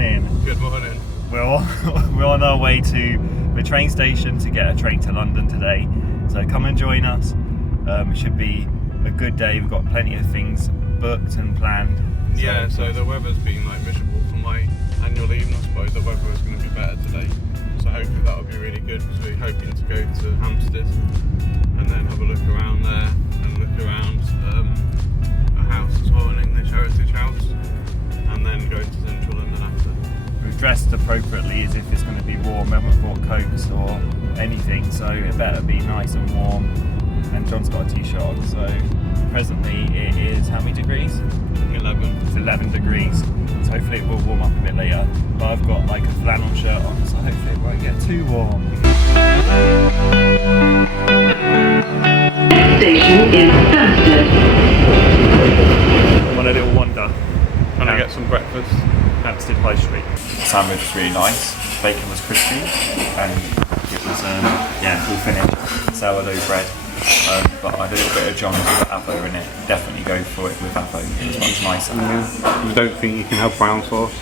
morning. Good morning. We're on our way to the train station to get a train to London today. So come and join us. It should be a good day. We've got plenty of things booked and planned. So the weather's been like miserable for my annual leave, and I suppose the weather is going to be better today. So hopefully that'll be really good, because we're hoping to go to Hampstead and then have a look around there and look around a house as well, an English heritage house, and then go to central London after. We've dressed appropriately as if it's going to be warm. We haven't bought coats or anything, so it better be nice and warm. And John's got a t-shirt on, so presently it is how many degrees? 11. It's 11 degrees, so hopefully it will warm up a bit later. But I've got like a flannel shirt on, so hopefully it won't get too warm. Station is Hampstead. I'm on a little wander. Trying to get some breakfast. Hampstead High Street. The sandwich was really nice. Bacon was crispy, and it was all finished. Sourdough bread. But I had a little bit of John's with avo in it. Definitely go for it with avo. It's much nicer. You don't think you can have brown sauce?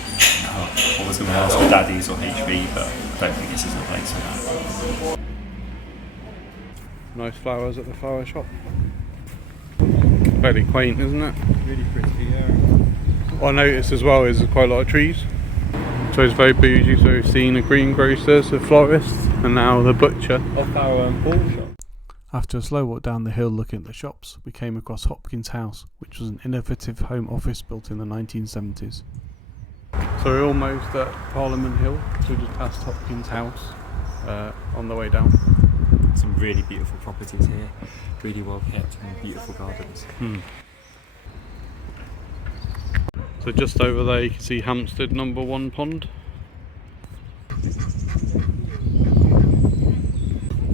I was going to ask for Daddy's or HB, but I don't think this is the place for that. Nice flowers at the flower shop. Very quaint, isn't it? Really pretty, yeah. What I noticed as well is there's quite a lot of trees. So it's very bougie, so we've seen a greengrocer, a florist, and now the butcher. Off our ball shop. After a slow walk down the hill looking at the shops, we came across Hopkins House, which was an innovative home office built in the 1970s. So we're almost at Parliament Hill, so we just passed Hopkins House on the way down. Some really beautiful properties here, really well kept and beautiful gardens. So just over there you can see Hampstead number 1 pond.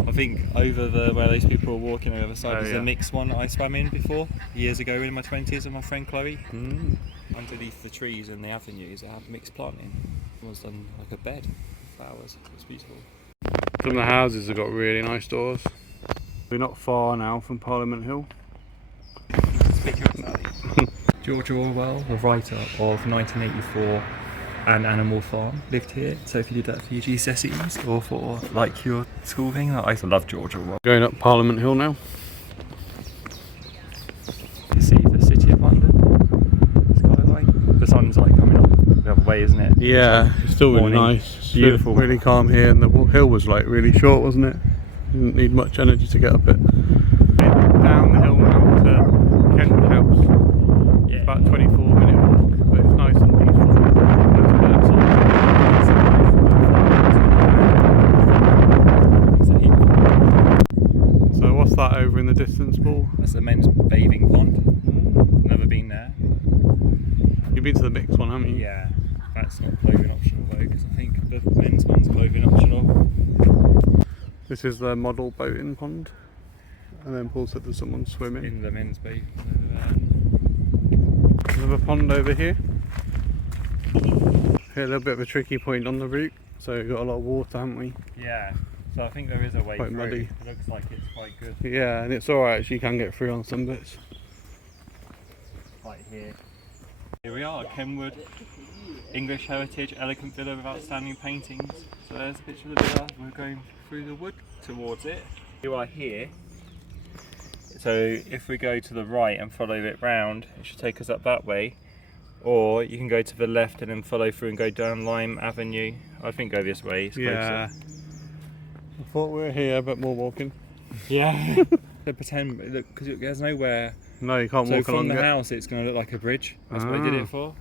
I think over where those people were walking on the other side is yeah. a mixed one that I swam in before, years ago in my 20s with my friend Chloe. Underneath the trees and the avenues I have mixed planting. It was done like a bed of flowers. It was beautiful. Some of the houses have got really nice doors. We're not far now from Parliament Hill. Speaking of that, George Orwell, the writer of 1984 and Animal Farm, lived here. So if you did that for your GCSEs or for like your school thing, I used to love George Orwell. Going up Parliament Hill now. You see the city of London skyline. The sun's like coming up the other way, isn't it? Yeah, it's still really morning. nice. It's Beautiful. Really calm here, and the hill was like really short, wasn't it? Didn't need much energy to get up it. Down the hill now to Kenwood House. Yeah. About 24-minute walk, but it's nice and peaceful. So what's that over in the distance, Paul? That's the men's bathing pond. Never been there. You've been to the mixed one, haven't you? Yeah, that's not clothing optional though, because I think the men's one's clothing optional. This is the model boating pond, and then Paul said there's someone swimming. In the men's bathing. Another pond over here. Here, a little bit of a tricky point on the route, so we've got a lot of water, haven't we? Yeah, so I think there is a way Quite through. muddy. It looks like it's quite good. Yeah, and it's alright actually, you can get through on some bits. Right here. Here we are, Kenwood English Heritage Elegant Villa with outstanding paintings. So there's a picture of the villa. We're going through the wood towards it. You are here. So if we go to the right and follow it round, it should take us up that way. Or you can go to the left and then follow through and go down Lime Avenue. I think go this way, it's Yeah. closer. I thought we were here, but more walking. Yeah. So pretend, look, because there's nowhere. No, you can't So walk from along the it. house it's going to look like a bridge. That's what I did it for.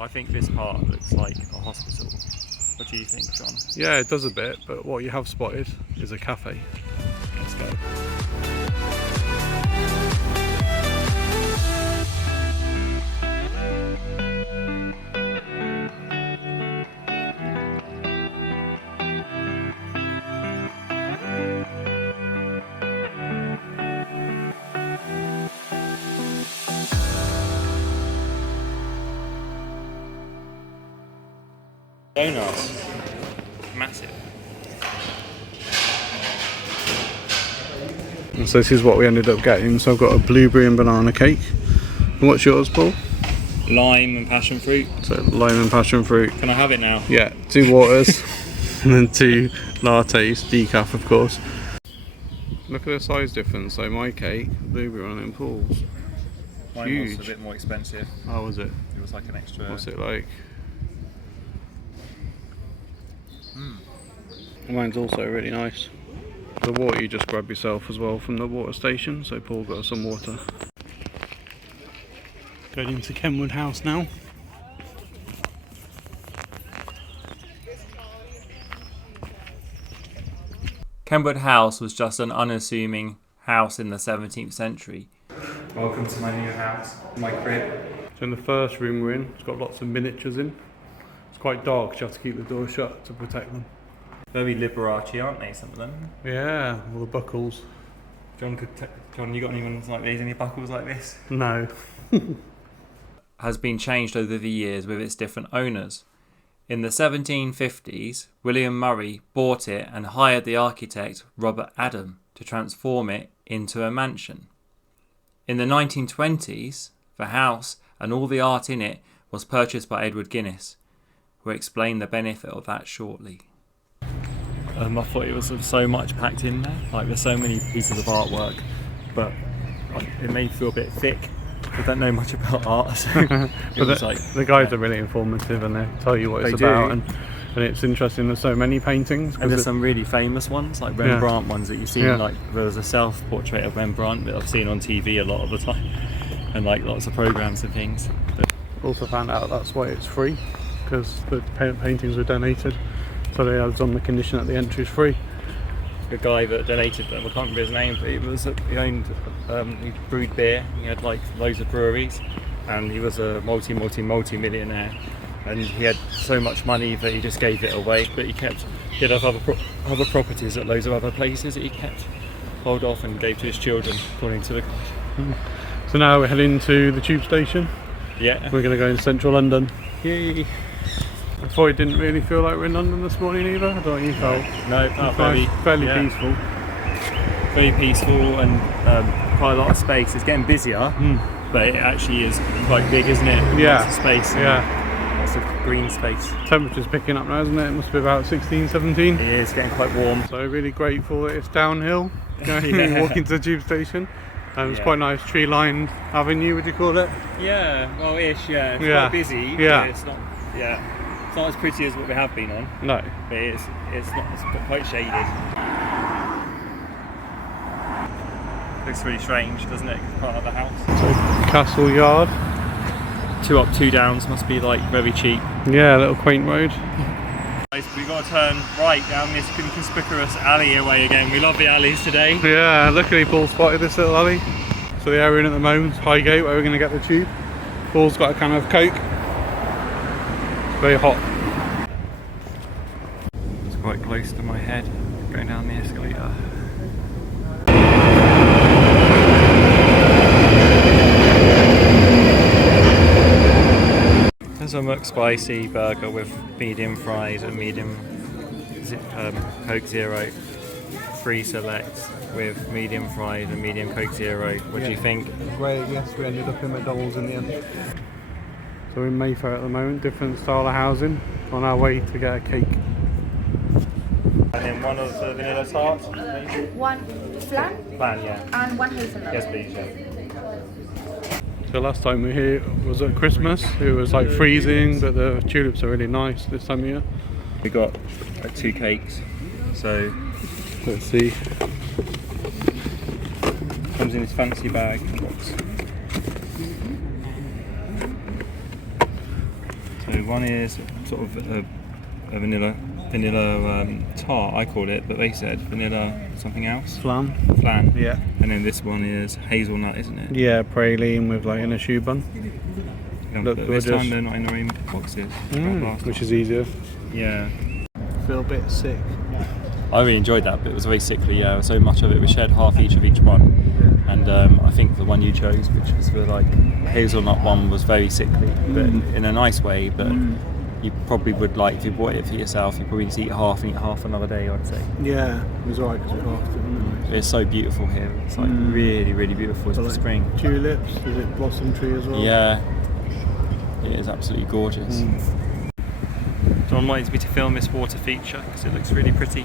I think this part looks like a hospital. What do you think, John? Yeah, it does a bit, but what you have spotted is a cafe. Let's go. Donuts. Massive. And so this is what we ended up getting. So I've got a blueberry and banana cake. And what's yours, Paul? lime and passion fruit. So lime and passion fruit. Can I have it now? Yeah, 2 waters and then 2 lattes, decaf of course. Look at the size difference. So my cake, blueberry one in Paul's. Mine Huge. was a bit more expensive. How was it? It was like an extra. What's it like? Mine's also really nice. The water you just grab yourself as well from the water station, so Paul got us some water. Going into Kenwood House now. Kenwood House was just an unassuming house in the 17th century. Welcome to my new house, my crib. So in the first room we're in, it's got lots of miniatures in. It's quite dark, so you have to keep the door shut to protect them. Very Liberace, aren't they, some of them? Yeah, all the buckles. John, you got any ones like these? Any buckles like this? No. Has been changed over the years with its different owners. In the 1750s, William Murray bought it and hired the architect Robert Adam to transform it into a mansion. In the 1920s, the house and all the art in it was purchased by Edward Guinness. We'll explain the benefit of that shortly. I thought it was so much packed in there. Like, there's so many pieces of artwork, but it made me feel a bit thick. I don't know much about art, so the guides are really informative and they tell you what it's about, and it's interesting. There's so many paintings, and there's some really famous ones, like Rembrandt ones that you've seen. Like there was a self-portrait of Rembrandt that I've seen on TV a lot of the time, and like lots of programs and things. Also found out that's why it's free, because the paintings were donated, so they had on the condition that the entry is free. The guy that donated them, I can't remember his name, but he owned, he brewed beer. He had like loads of breweries, and he was a multi-millionaire. And he had so much money that he just gave it away. But he had other properties at loads of other places that he kept hold off and gave to his children, according to the guide. So now we're heading to the tube station. Yeah. We're going to go in central London. Yay! I thought it didn't really feel like we're in London this morning either. I don't know what you felt. No, it felt fairly peaceful. Very peaceful and quite a lot of space. It's getting busier, but it actually is quite big, isn't it? Yeah. Lots of space. Lots of green space. Temperature's picking up now, isn't it? It must be about 16, 17. It is getting quite warm. So really grateful that it's downhill, walking to the tube station. It's quite a nice tree-lined avenue, would you call it? Yeah, well, ish. Yeah, it's quite busy. Yeah. But it's not. Yeah. It's not as pretty as what we have been on. No. But it's quite shaded. Looks really strange, doesn't it? It's part of the house. So, Castle Yard. 2 up, 2 downs must be like very cheap. Yeah, a little quaint road. We've got to turn right down this inconspicuous alleyway again. We love the alleys today. Yeah, luckily Paul spotted this little alley. So the area in at the moment is Highgate, where we're going to get the tube. Paul's got a can of Coke. Very hot. It's quite close to my head, going down the escalator. There's a McSpicy burger with medium fries and medium Coke Zero. Free select with medium fries and medium Coke Zero. What do you think? Great, yes, we ended up in McDonald's in the end. So we're in Mayfair at the moment, different style of housing, on our way to get a cake. And then one of the vanilla tarts? One flan? Flan, yeah. And one hazelnut. Yes, please, yeah. So last time we were here was at Christmas. It was like freezing, but the tulips are really nice this time of year. We got 2 cakes, so let's see. Comes in this fancy bag box. So one is sort of a vanilla tart, I called it, but they said vanilla something else. Flan. Flan. Yeah. And then this one is hazelnut, isn't it? Yeah, praline with like in a shoe bun. Look, this time they're not in their own boxes. Which is easier. Yeah. I feel a bit sick. I really enjoyed that, but it was very sickly. Yeah, so much of it. We shared half each of each one, and I think the one you chose, which was the like hazelnut one, was very sickly, but in a nice way. But you probably would like, if you bought it for yourself, you probably just eat half and eat half another day, I'd say. Yeah, it was alright because we halved it, wasn't it? It's so beautiful here. It's like really, really beautiful. It's So, like, spring. Tulips, is it blossom tree as well? Yeah. It is absolutely gorgeous. John wanted me to film this water feature because it looks really pretty.